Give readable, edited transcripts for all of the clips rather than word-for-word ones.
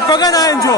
Aytmagan ayınco.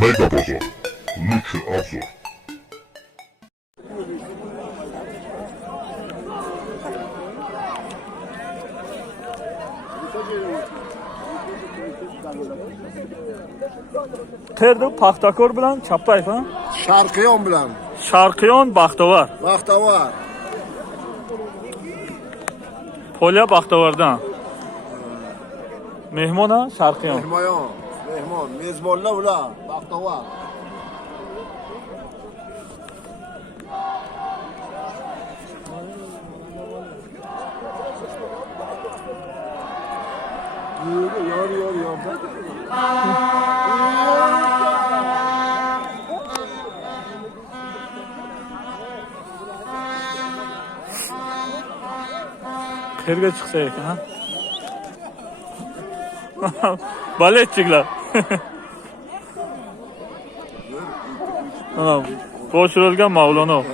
Mega bozor. Lütfü absor. Terdi Pahtakor bilan Çapayf ha? ШАРКИÖN bilan. ШАRКИÖN Bakhtovar. Bakhtovar. Polya Bakhtovardan. Mehmon ha ШАRКИÖN. Mehmon, mezbonlar ular. Bakhtovar. Yor. Qayerga chiqsa ekan ha? Baletchilar. Ana, qo'shirilgan Mavlonov.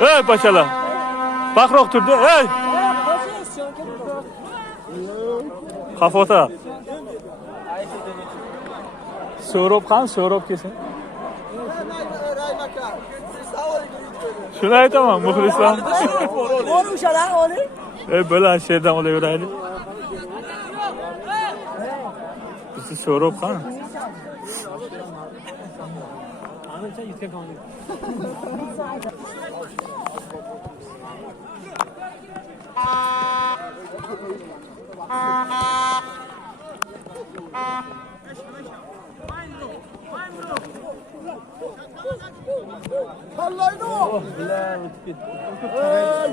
Ey paşalar. Bakroq turdi. Ey! Qafota. So'rab kelsin. Shuni aytaman, muxlislar. Ey, bilan sherdan olaveraylik. Bizni so'rab qani.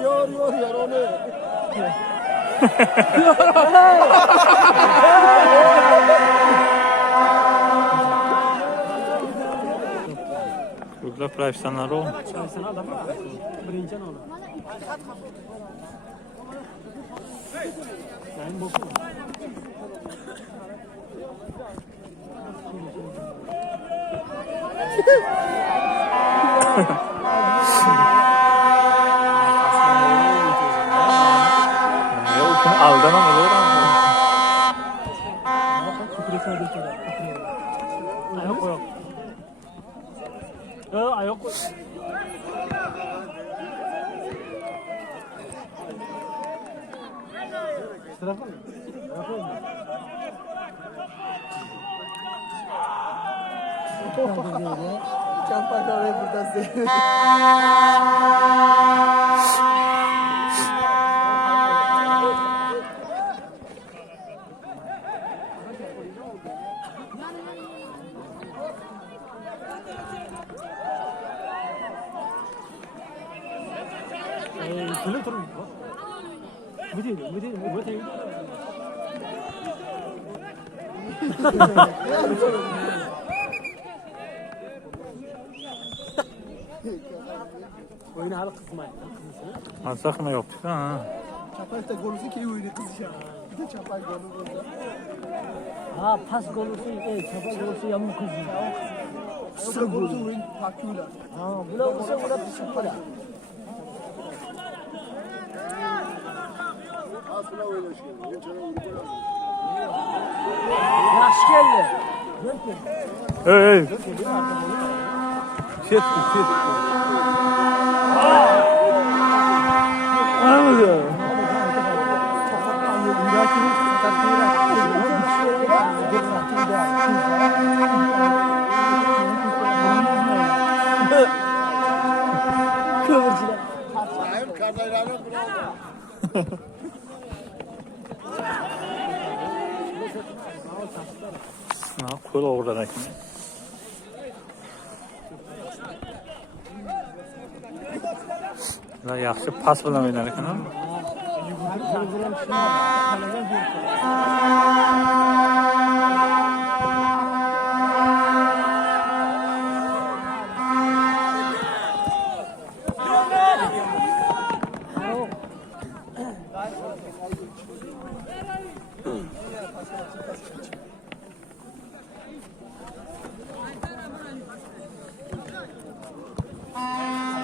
Yor onu. Klublar professional o. Birinci onu. Aldanam olur ama. Ayak koy. Ayak koy. Çapayev'i burada seviyorum. Turun. Bu değil. Oyunu hala kızmayın. Sakma yok. Ha. Çapayev'de golüsü ki oyunu kızışa. Bir de Çapayev'de golü. Ha pas golüsü, Çapayev'de golüsü yanmı kızıyor. Sıra golüsü oyun takıyorlar. Ha bula olsa bula pişip para. Aslında öyle şey. Yaxşı geldi. Hey. Shit. Anladım. Kıvırcılar. Hem kardaylarla bravo. pul o'g'irlar ekan. Ular yaxshi pas bilan o'ynar ekan.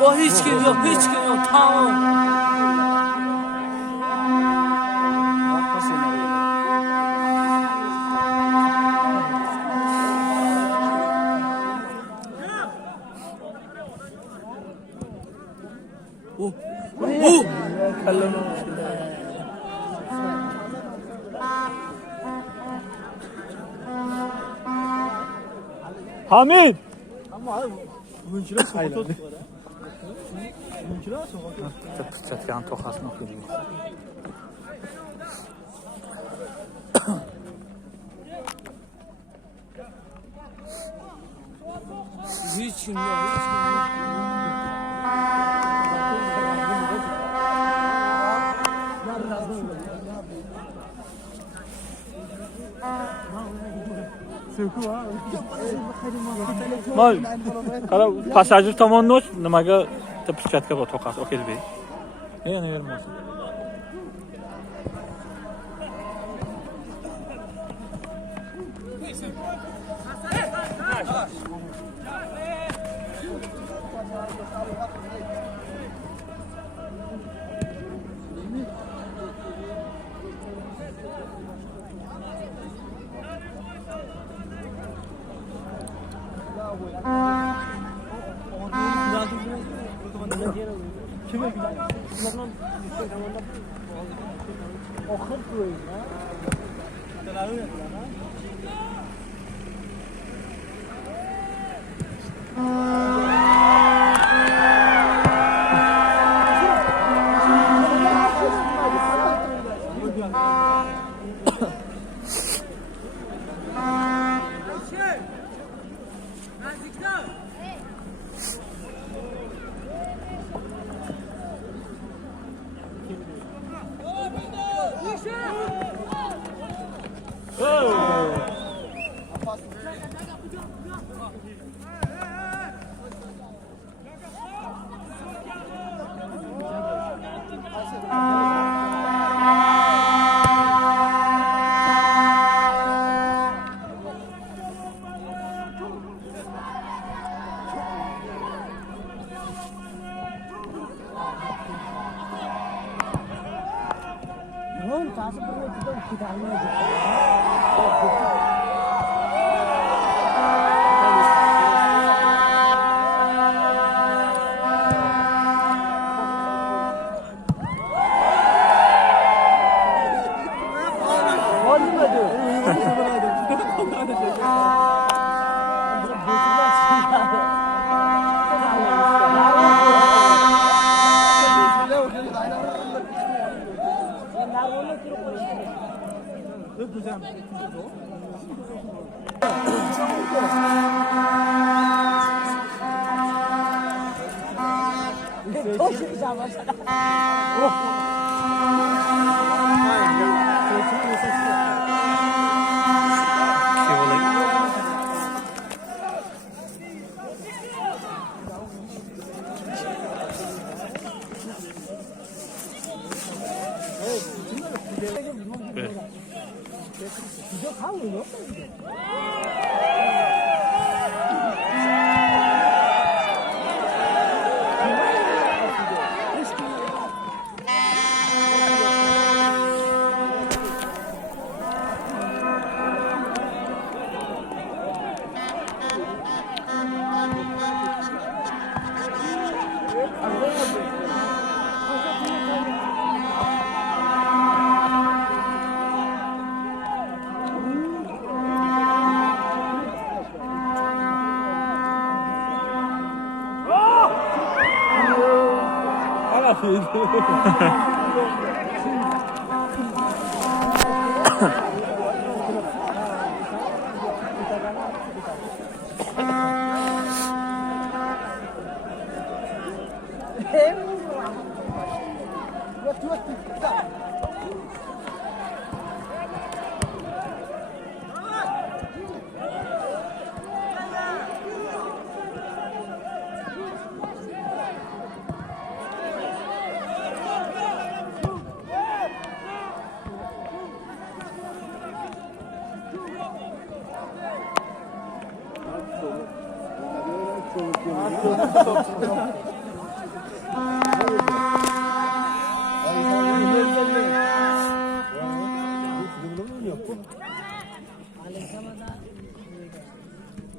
O hiç kim yok, hiç kim yok. Tamam. Hamid! Oyuncular sokakta oturuyor. Oyuncular sokakta. Pichlatgan to'qasini o'qiydi. Hiç kim yok, hiç kim yok. Mal, qara passajir tomonni och, nimaga pichkatka bor to'qasi o'qiydi. Yana yermosin.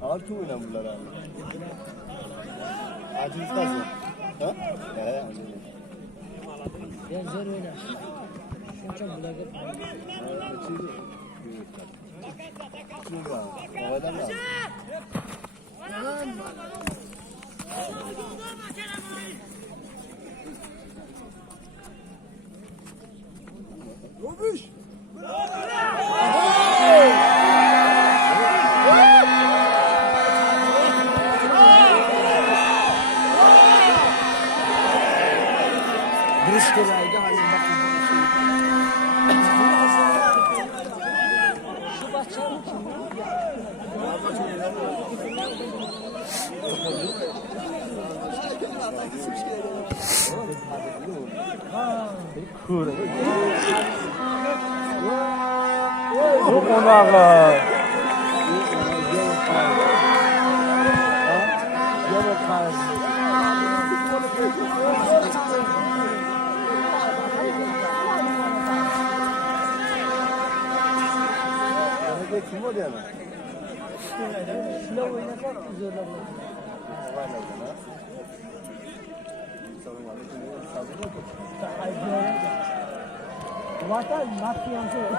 Artı oynamıyorlar abi. Aciz kazı. Ha? Aciz. Ben zor oynar. Şunca buladı. Robiş. Brişkelerdi hani bakın. Şu bahçenin içinde. Bu konağı. Kim o diyor? Şuna oynasak zorla bulur. Vatan nasıl yansıyor?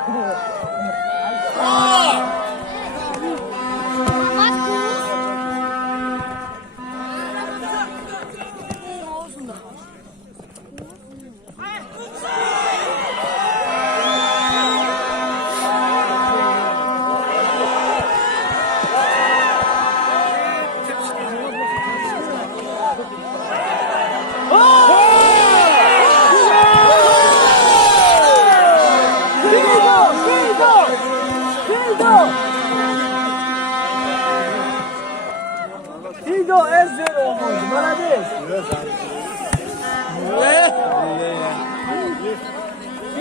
Ido es olmalı. Bana değil.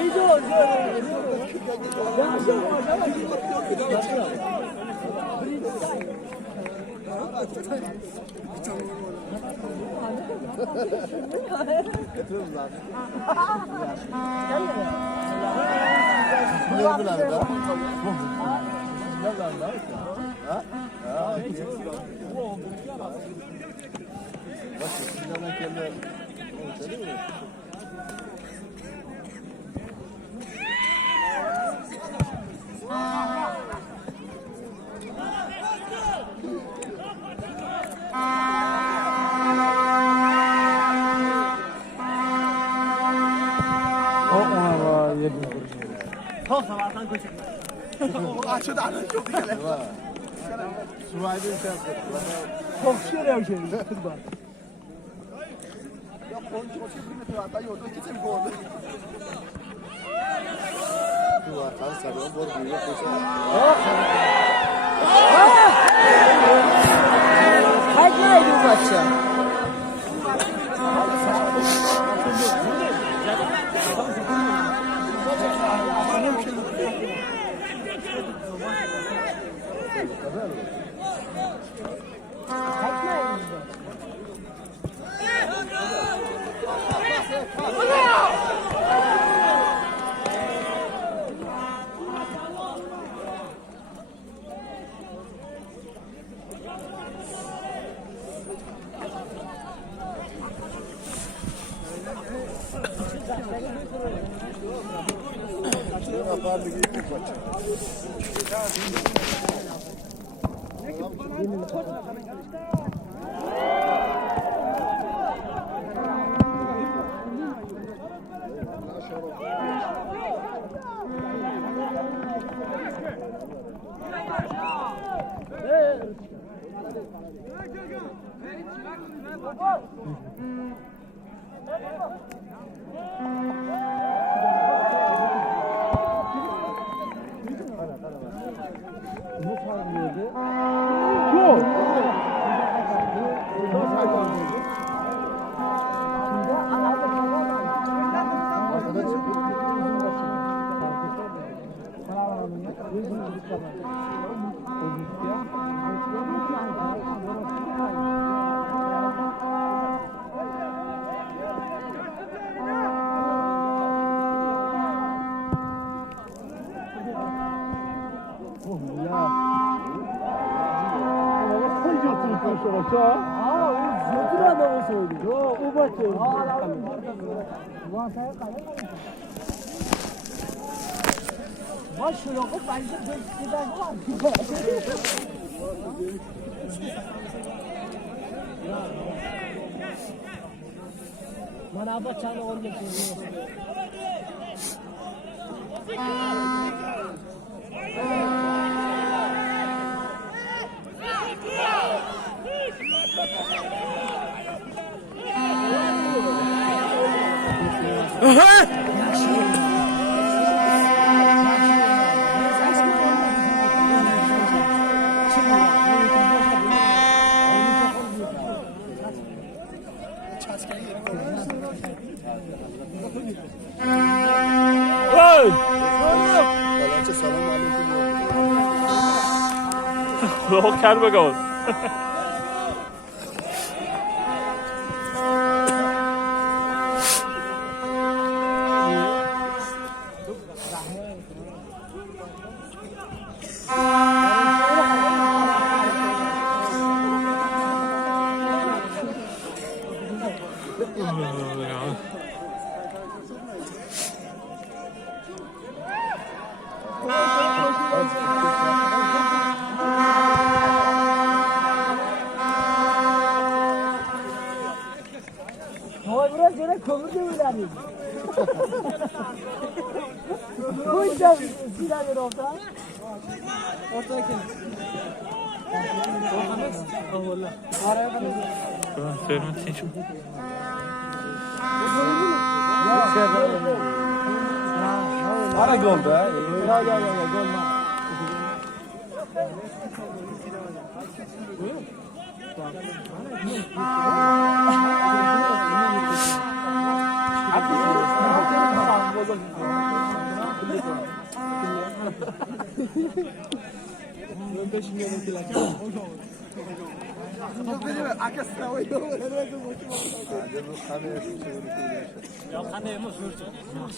Ido Çok sabahtan koşuyor. Açıda ana çok güzel. Suayda bir şey yaptık. Çok şey ya şey. Kurban. Ya konuşma şey bir metre hatta yolda kimse bir gol. Suay kan sarıyor. Bor büyüyor. Kaç neydi bu maçı? Kaç neydi bu? Yapardı gibi bir maç. yoksa? Ha, o götür adamı söylüyor. Yok, o batıyor. Ulan sen kalın. Baş şöyle okup bence bir tane var. Bana abla çağla onu yapıyor. Falanca selam aleyküm. Kulağım kar bakalım. Hava biraz yine kömür de öyle. Bu yüzden silah ver orta. Ortaya kim? Araya kadar. Tamam, söylemek için şu. Ara gol be. Ya gol mu?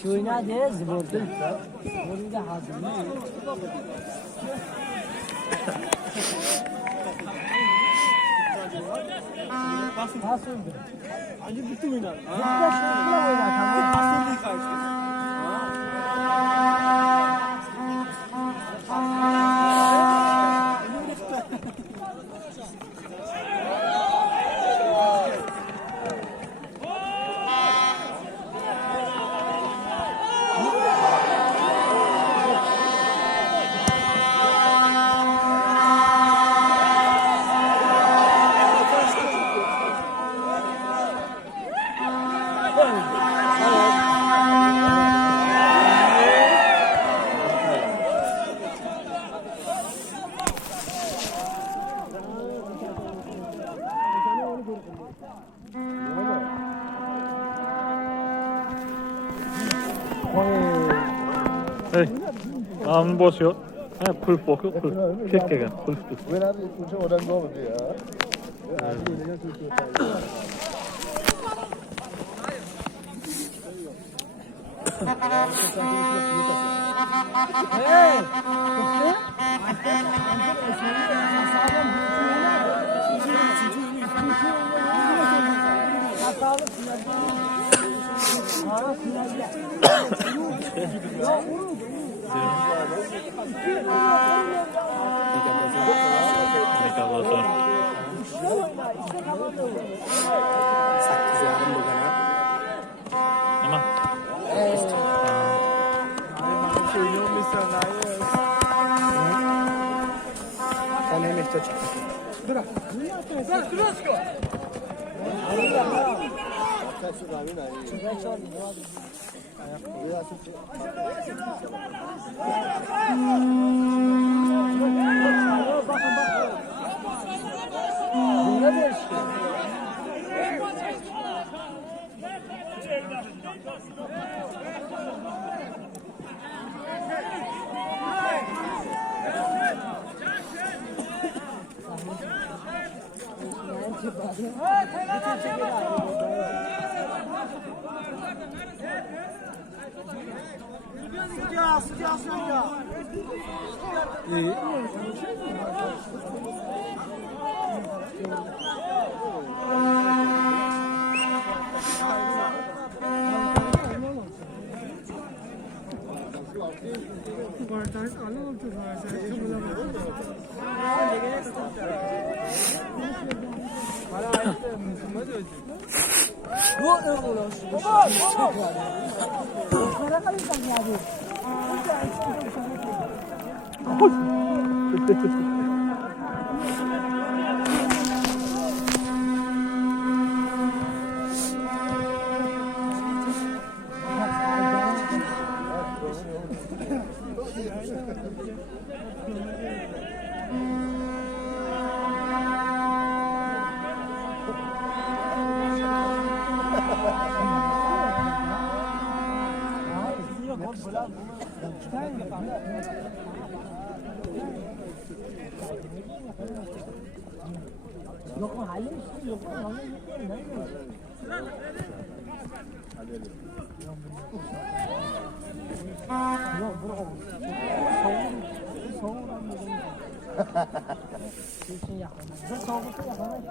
Şuyna diye zıbırdı. Bunu da hazırlıyor. Nasıl oldu? Hangi bitti mi oynar? Bir de şuna oynar tamam. Asıl değil karşı. Hey, namını basıyor. Ha, kulüp bakıyor, kulüp. Tek gelen, kulüptür. Ben abi uçum oradan gol ya. Hey! Bakhtovar. Tamam. Sen emekte çık. Yok mu halim işte yok mu? Yok bırak. Soğuk için yakın. Bir soğukta yakın.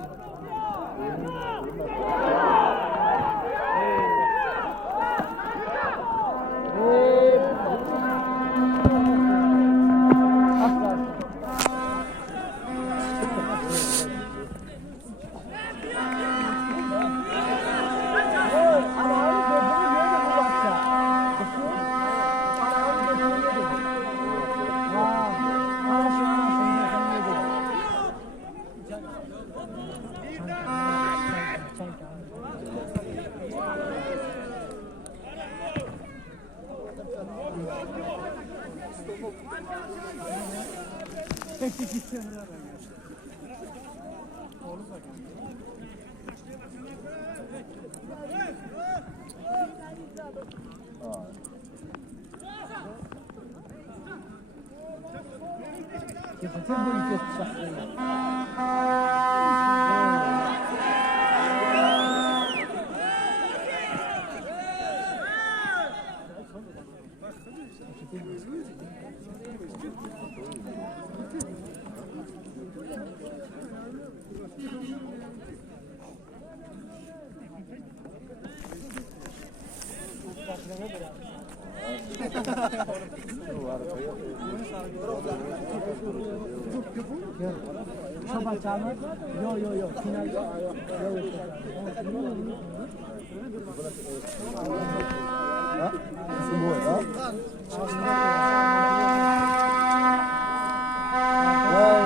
Çabuk. Yo. Final.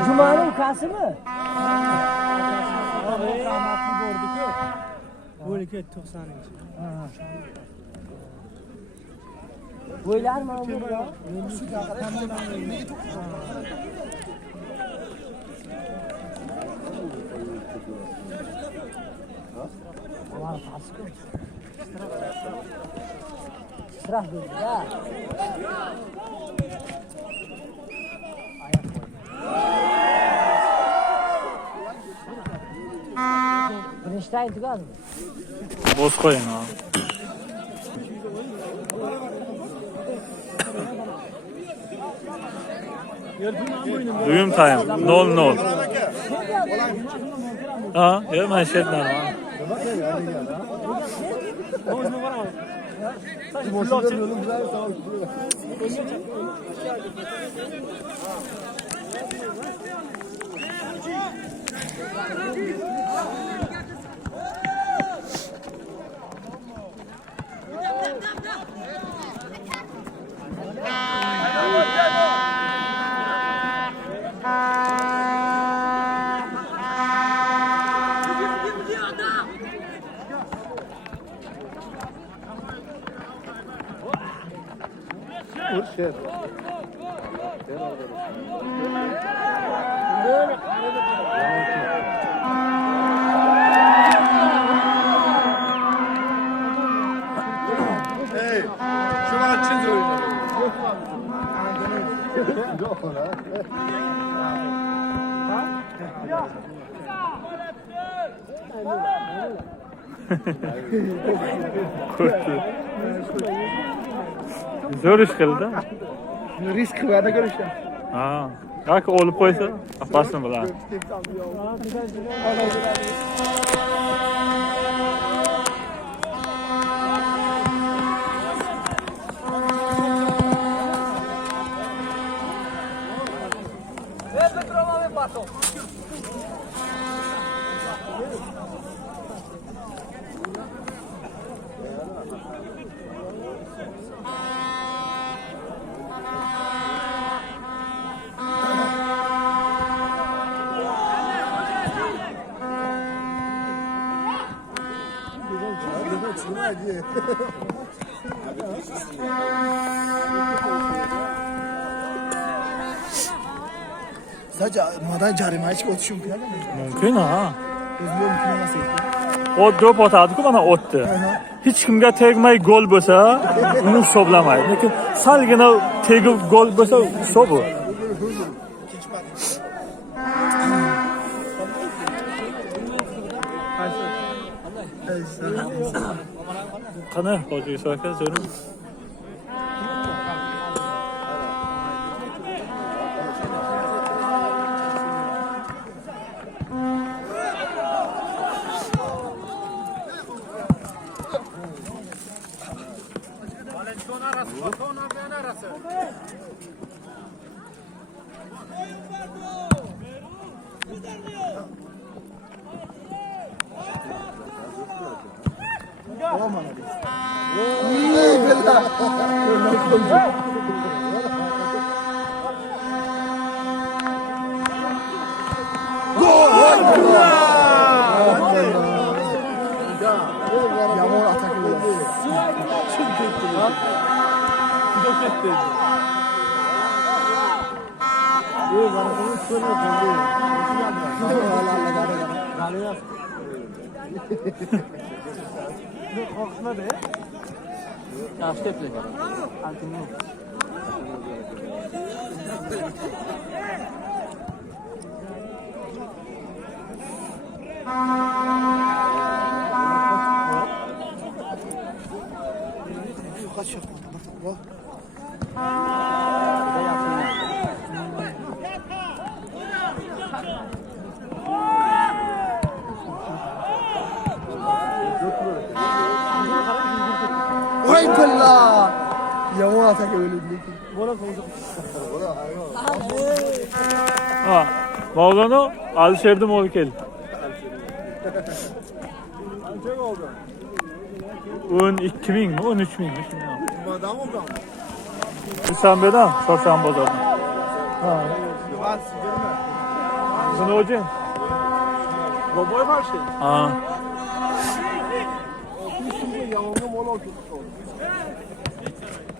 Cuma'nın kası mı? Böyle 90. Boylar mı olur ya? Var kaskı. Sıra böyle ya. Birinci ayı tıkaz mı? Boz koyun ha. Duyum time 0-0. Ha, ya manşetler ha. Zor iş kıldı. Risk var da görüşler. Ha. Yoki olib qo'ysa, apasini bilan. Sadece madan jarima hiç o'tishim kerak. Mumkin ha. O'zim mumkin emas edi. O dop otadi-ku, mana o'tdi. Hech kimga tegmay gol bo'lsa, uni hisoblamaydi. Lekin salgina tegib gol bo'lsa, hisob bu. Qani, hoji aka, zo'rim. Yağmur atak ediyor. Kaç yok bak. Vay bella. Yağmur atak ediyor. Ha, Mavlana Alisher'dim oldu keldi. 12 ming mi, 13 ming mi? Dushanbeda, Shorshan bozorda. Ha. Buni o'jin. Boboy marşı. Ha. Yağmurda mola oturdu.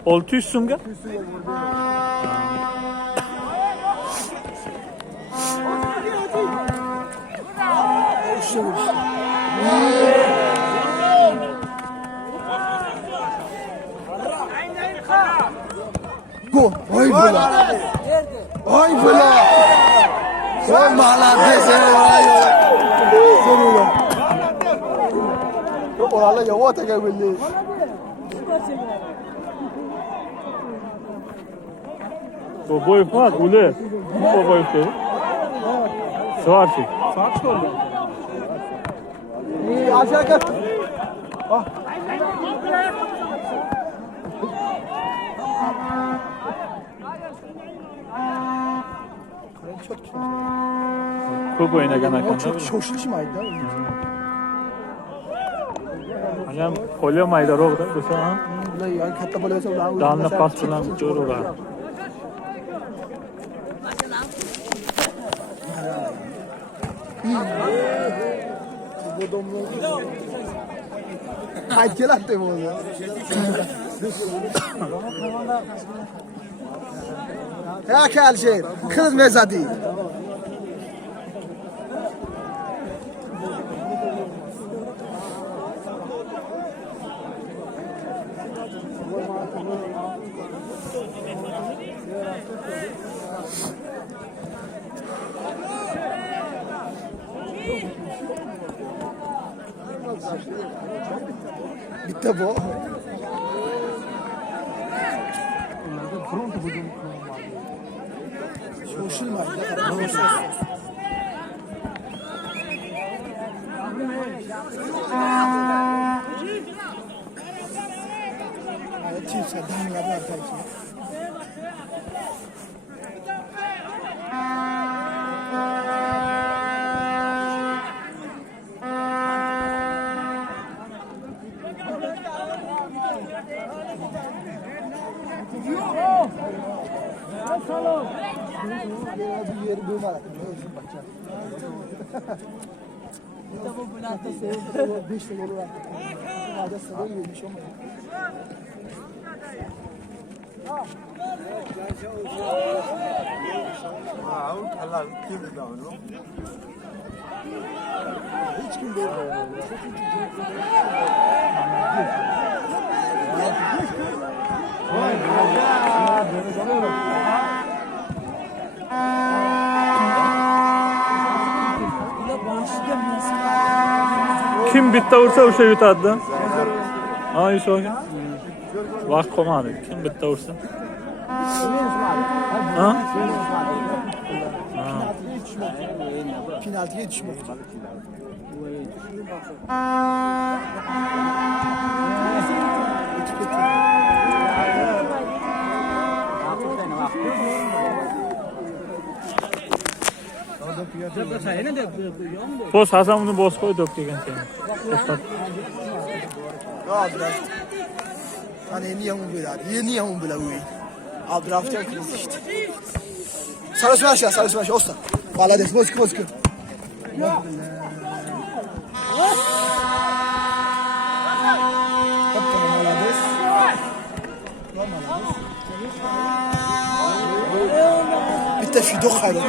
600 so'mga? Gol. Vay bella. Vay bella. Vay malades. Sonunda. Orada yağmur atak ediyor. Boboyev var, uli. Boboyev dedi. Svarchik. Saat oldu. İyi aşağı kat. Ko'p o'ynagan ekan. Çok shoshilishmaydi. Ham qo'li maydaroqda bo'lsa ham Bular yani katta bo'laversa ular damni pas bilan jo'raveradi. qayt keladi bo'ldi. Ya Alisher, qiz mezadi. Bitti bu. Koşulmayın. Kimse damlalar tabii. Bir yeri duymarak. Bu bulatta sevdim. 5 tane olur. Hadi sıra yemiş ama. Hiç kim değil. Kim bitta ursa o'sha yutadi. Ha, o'sha. Vaqt qolmadi. Kim bitta ursa. Ha? Penaltıya düşmek. Po'st Hasan uni bos qo'y deb degan sen. Abdraft. Hani yeni yağmur böyle abi. Yeni yağmur böyle uyuyor. Abdraft yapıyoruz işte. Sarışma aşağı, sarışma aşağı. Olsun. Balades, bozku, bozku. Balades. Bitti fido hayır.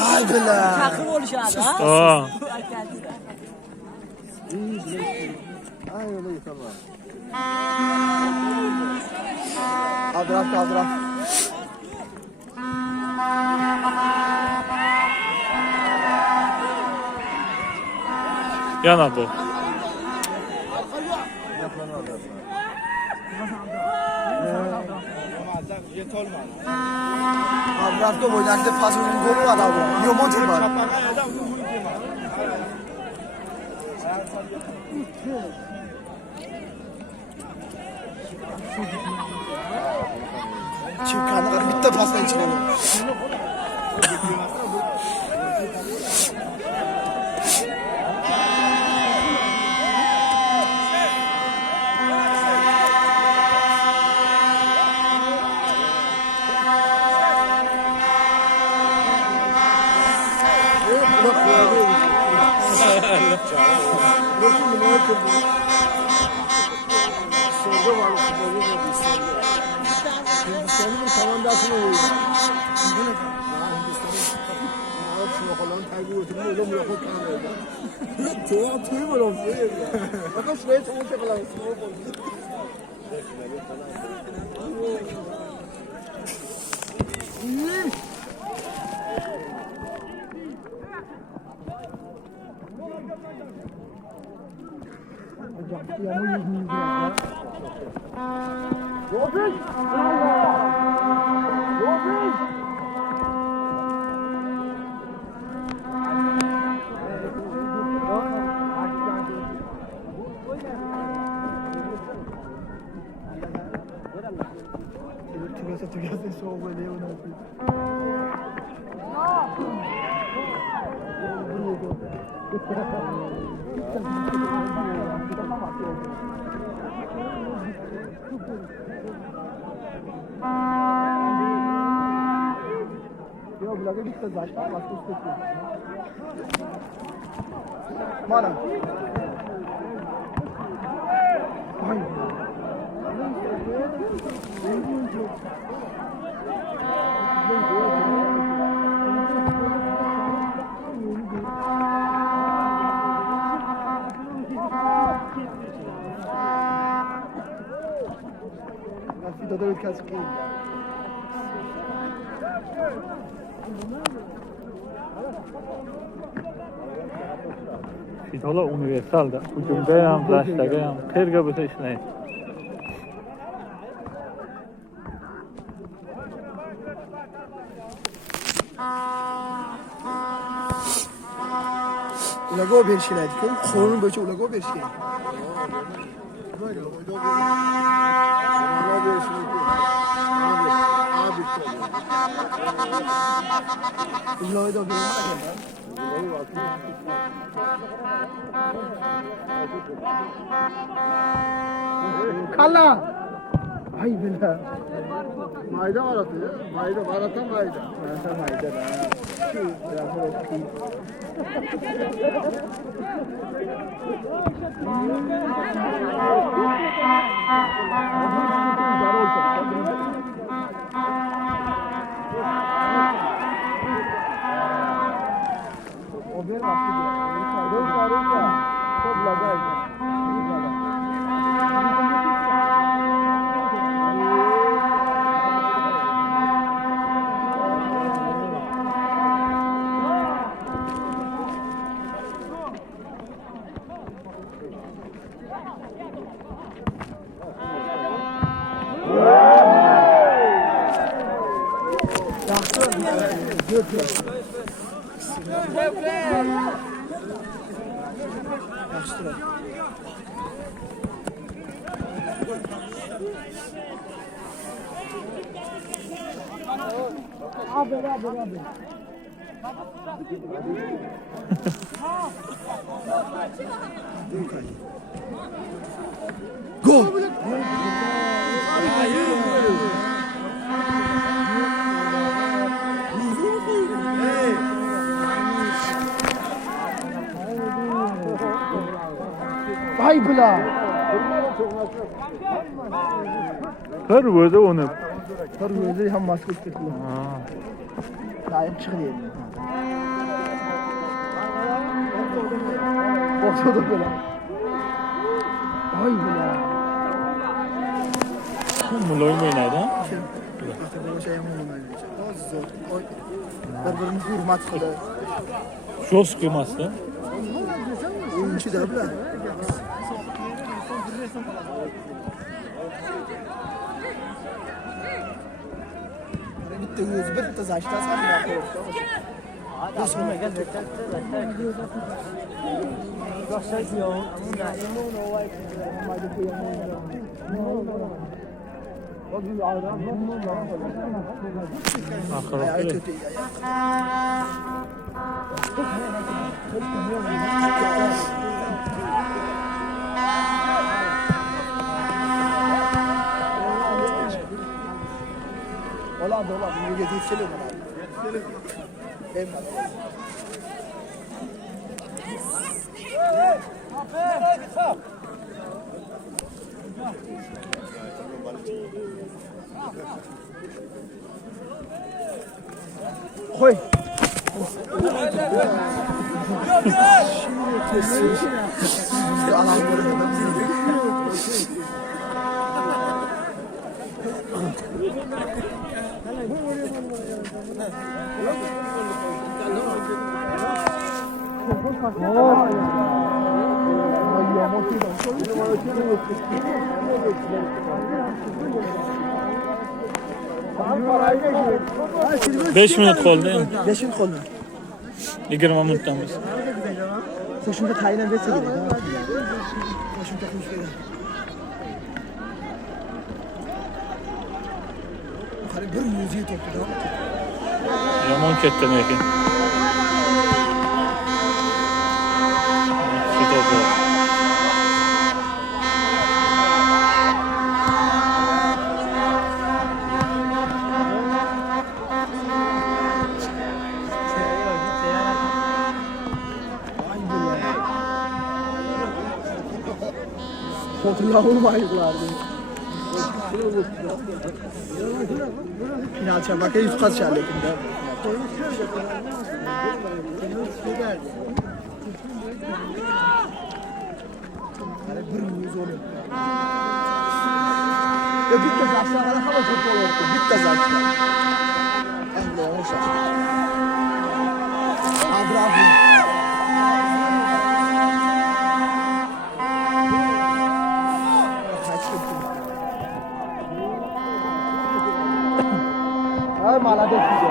Hay billah. Çakır oluşadı ha. Ha. Ay öyle yeterli. Abdraft, abdraft. Yana bu. Abdraft'ta oynakta pas oyunun golü var abi. Yomocu var. Çıkanı kadar bitti pasla içine. Tügese soğuk böyle oynuyor. Yok bulaga bitti zaten. Başka üstteki. Mana. Fido da ülkesi değil. Fitolar universalda. Hujumda ham, rashtaga ham, qayerga bo'lsa ishlaydi. Ularga berish kerak-ku. Qonun bo'yicha ularga berish kerak. Ularga berishmaydi. Kalla. Ay bila. Mayda var atıyor. Mayda var atan mayda. Mayda da. Abi. Go! Vay bila! Bir o'zi o'nib. Bir o'zi hammasi ketdi. Daim chiqdi. Boksada bila. Vay bila. Muloyim o'ynaydi, ha? O'sha ham o'ynaydi. Bozor. Bir-birini hurmat qildi. Jo'sk emasda. O'yinchi-da bilan. Bitta o'zi bitta zashtasi ham yo'q. Ola, bunga yetishilib. Qo'y. Beş minut qoldi. 5 minut qoldi. 20 minutdamiz. Qo'shimcha tayinlab bersa kerak. Qo'shimcha qilish kerak. Qani bir yuzi topdi. Yomon ketdi lekin. Fitolar. Fotoğraf olmayıklardı. Final çabaka yüz kat şerlikinde. Yani bir yüz oluyor. Ya bitti zaten. Hava çok olurdu. Bitti zaten. Allah'ım şaşırdı. Ay malades bize.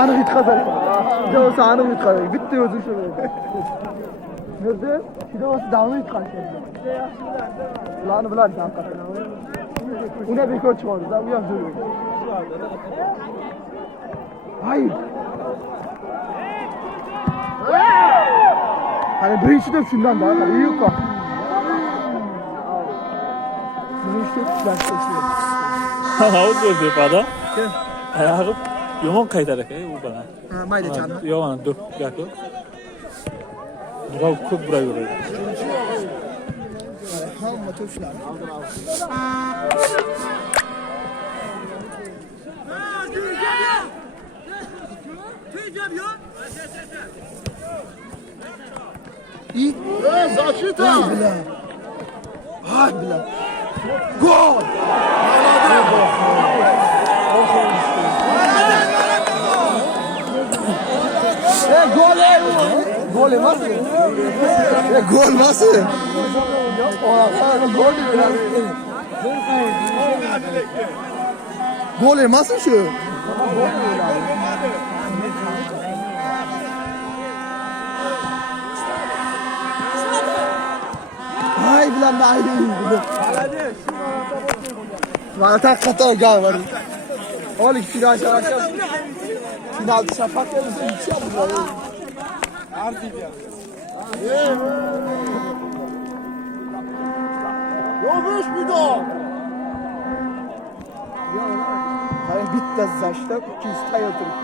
Anı yutqazar. Şida olsa anı yutqazar. Bitta o'zi shu. Nerede? Shida olsa davni yutqazar. Ularni bilarsan haqiqatan. Una bekor chiqadi. Bu ham zo'r. Hayır. Hani birinchi deb shundan da, yo'q. Birinchi deb shundan. Ha, o'zi deb ada. Ayağım yomon qaytarak u bana. Ha, mayda chanma. Yo'q, ana do'q gapir. Birov ko'p buraveradi. Hamma to'plar. И защита! Ay bile. Gol! Gol gol emas. Gol nasıl? Gol gol emas şu. Ay bilan ay. Bana tak katar gel var. Oğlum final şarkı. Final şafak olursa yüksek bu. Yo'q bido. Hayır bitti zaşta 200 tay oturup.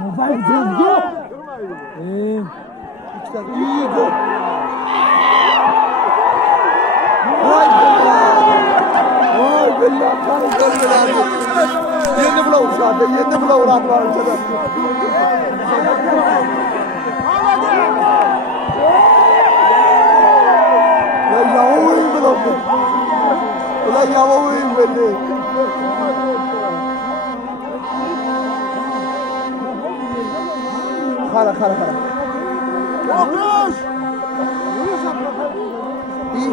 Mobile dönüyor. İyi gol. Vay be. Vay be ya. Kanı gönderler. Yerini bulavur zaten. Yerini bulavur atlar. Ulan yava oyun bulavur. Ulan yava oyun belli. Kara. Yo'q. İyi.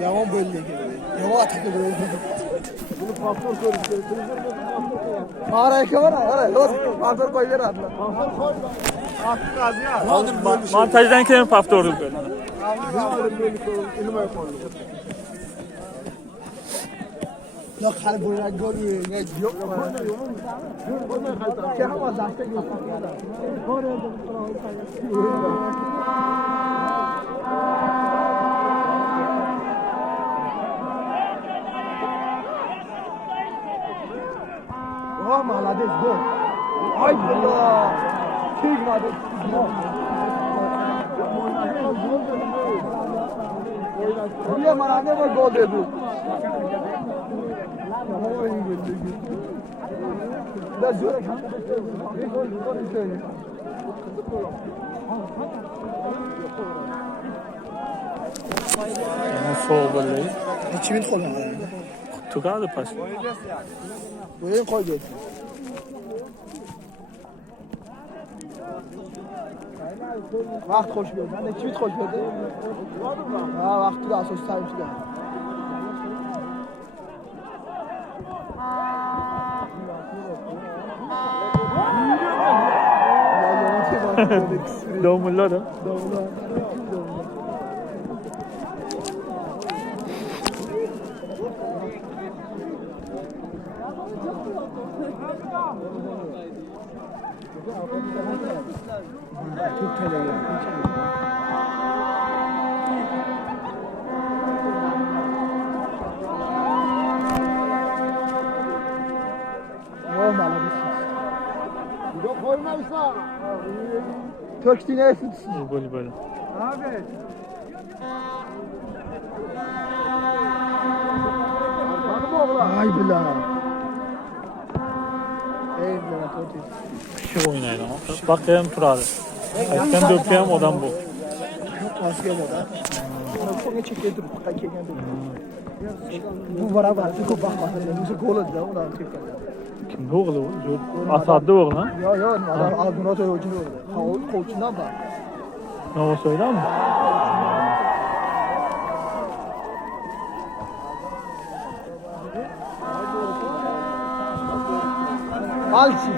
Yaman böyle geliyor. Yaman atakı böyle. Bunu Bakhtovar koyuyor. Mağara eke var ha. Yok. Bakhtovar koy ver adla. Bakhtovar koy. Montajdan keyin Bakhtovar ko'rdim. Yok hali boyuna gol yok. Kema zaten yok. Oh, молодец, гол. Ай, бля. Фиг надо. Buraya marane var gol dedi. Da zora kan. Gol söyle. Soğuk böyle. Kimin kolu var? Tugadı pas. Buraya koy dedi. Vaqt xo'sh berdi. Ana 2 minut xo'sh berdi. Ha, vaqtida asosiy taymda. Domullar da. Çok tele Yok koymamışlar. Türk dine futsun. Böyle. Abi. Ay billah. Ey billah to'ti. Kishi o'ynaydi. Boqqa ham turadi. Qaytdan do'pga ham odam bu. Masga bo'ldi. Bunga chekka turib kelgan deb. Bu barabar ko'p vaqt qoldi. O'sha gol edi, ular chekadi. Kimda o'g'li u? Asadni o'g'li. Yo, adam Aldunot o'yinchi o'g'li. Qo'ychidan bor. Navosoydami? Alçı.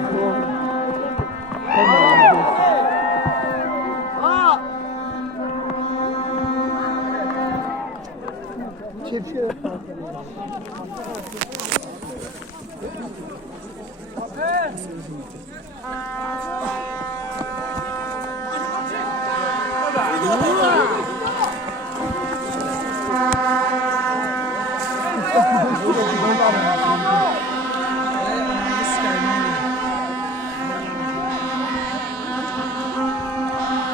Çepçe.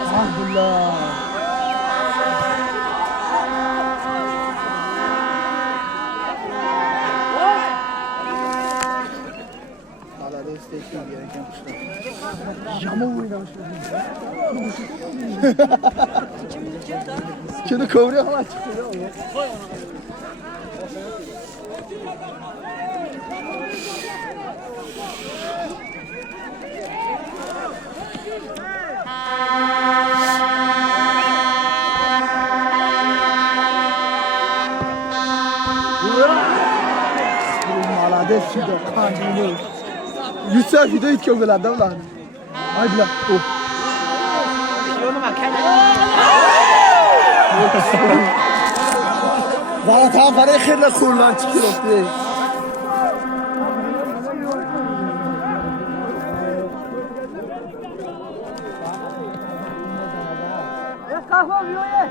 Alhamdulillah. Hala destekliyor gereken kuşlar. Yama oynamış. Şunu kıvırıyor ama çıkıyor. Malades şurada kancını. Yüksel video hiç kömürler değil mi lan? Ay bile. Valla tam parayı kırla kurlan çıkıyor diye. Kahve oluyor ya.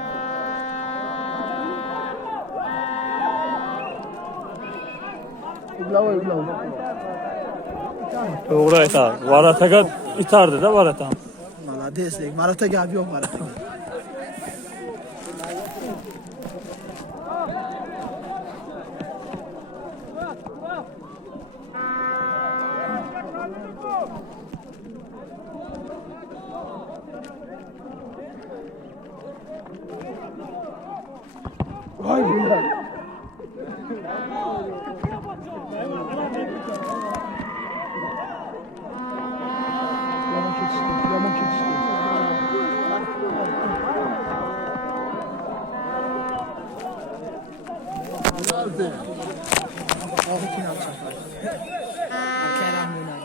To'g'ri aytadi. Varataga itardi-da Varata. Malades, Marata gap yo'q Marata. Vay be. Yaman keçti. Nerede? Abi kim yapacak? Kerem Muna.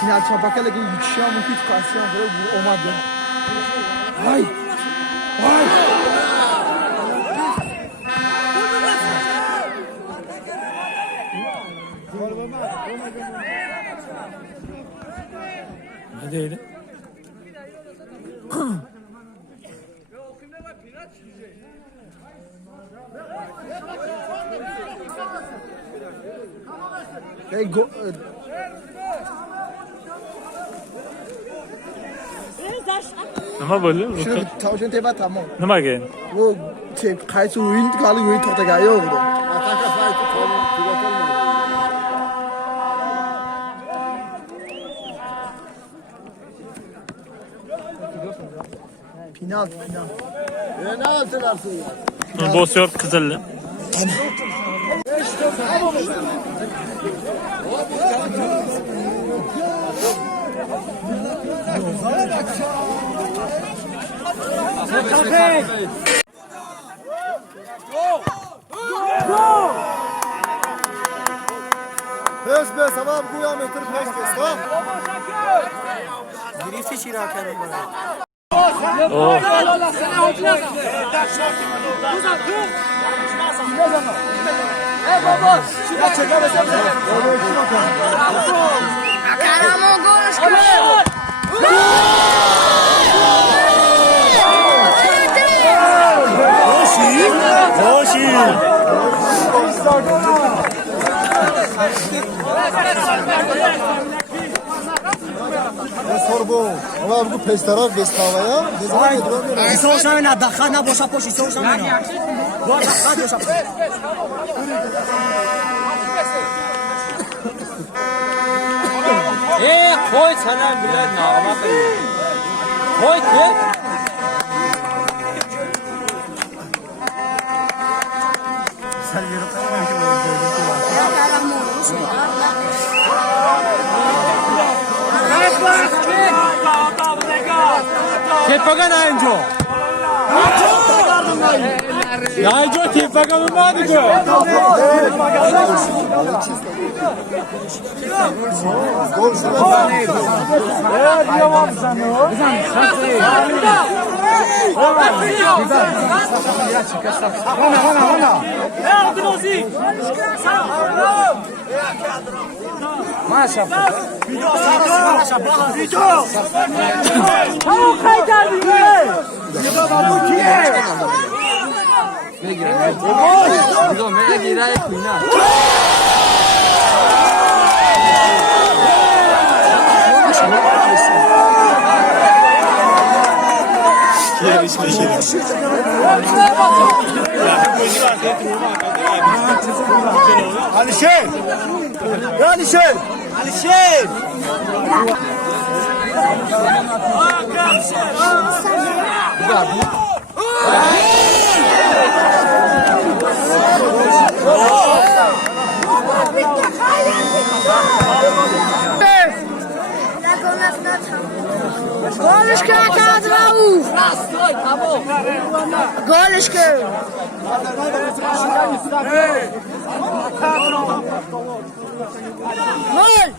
Final çapakla ki yükşüyor mu hiç kasyan böyle bu olmadı. Hay. Hay. Ne deydi? Hey Nima bo'ldi? Shuni tavshin teba tamom. Nimaga endi? Bu qaysi o'yin qali o'yin to'xtagan yo'q edi. Ataka sayti qolun tugatilmadi. Final. Ne altılarsın ya? Bozor qizilli. Pes be sabah bu ya metre pes be sabah. Birisi şirakenin bana. Oh. بگو پسترار بستاویا ایسوشم نه دخل نباشه پاش ایسوشم نه با دخل باشه qo'y sanam bilan nog'ma qildi. Qo'y kel. Tepaga nayinjo. Nayinjo tepaga olmadi-ku. Alişer! Ya Alişer! Alişer! Golüş kağıt Rauf. Golüş kağıt. Gol.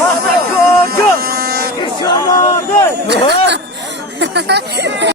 Pahtakor! İşte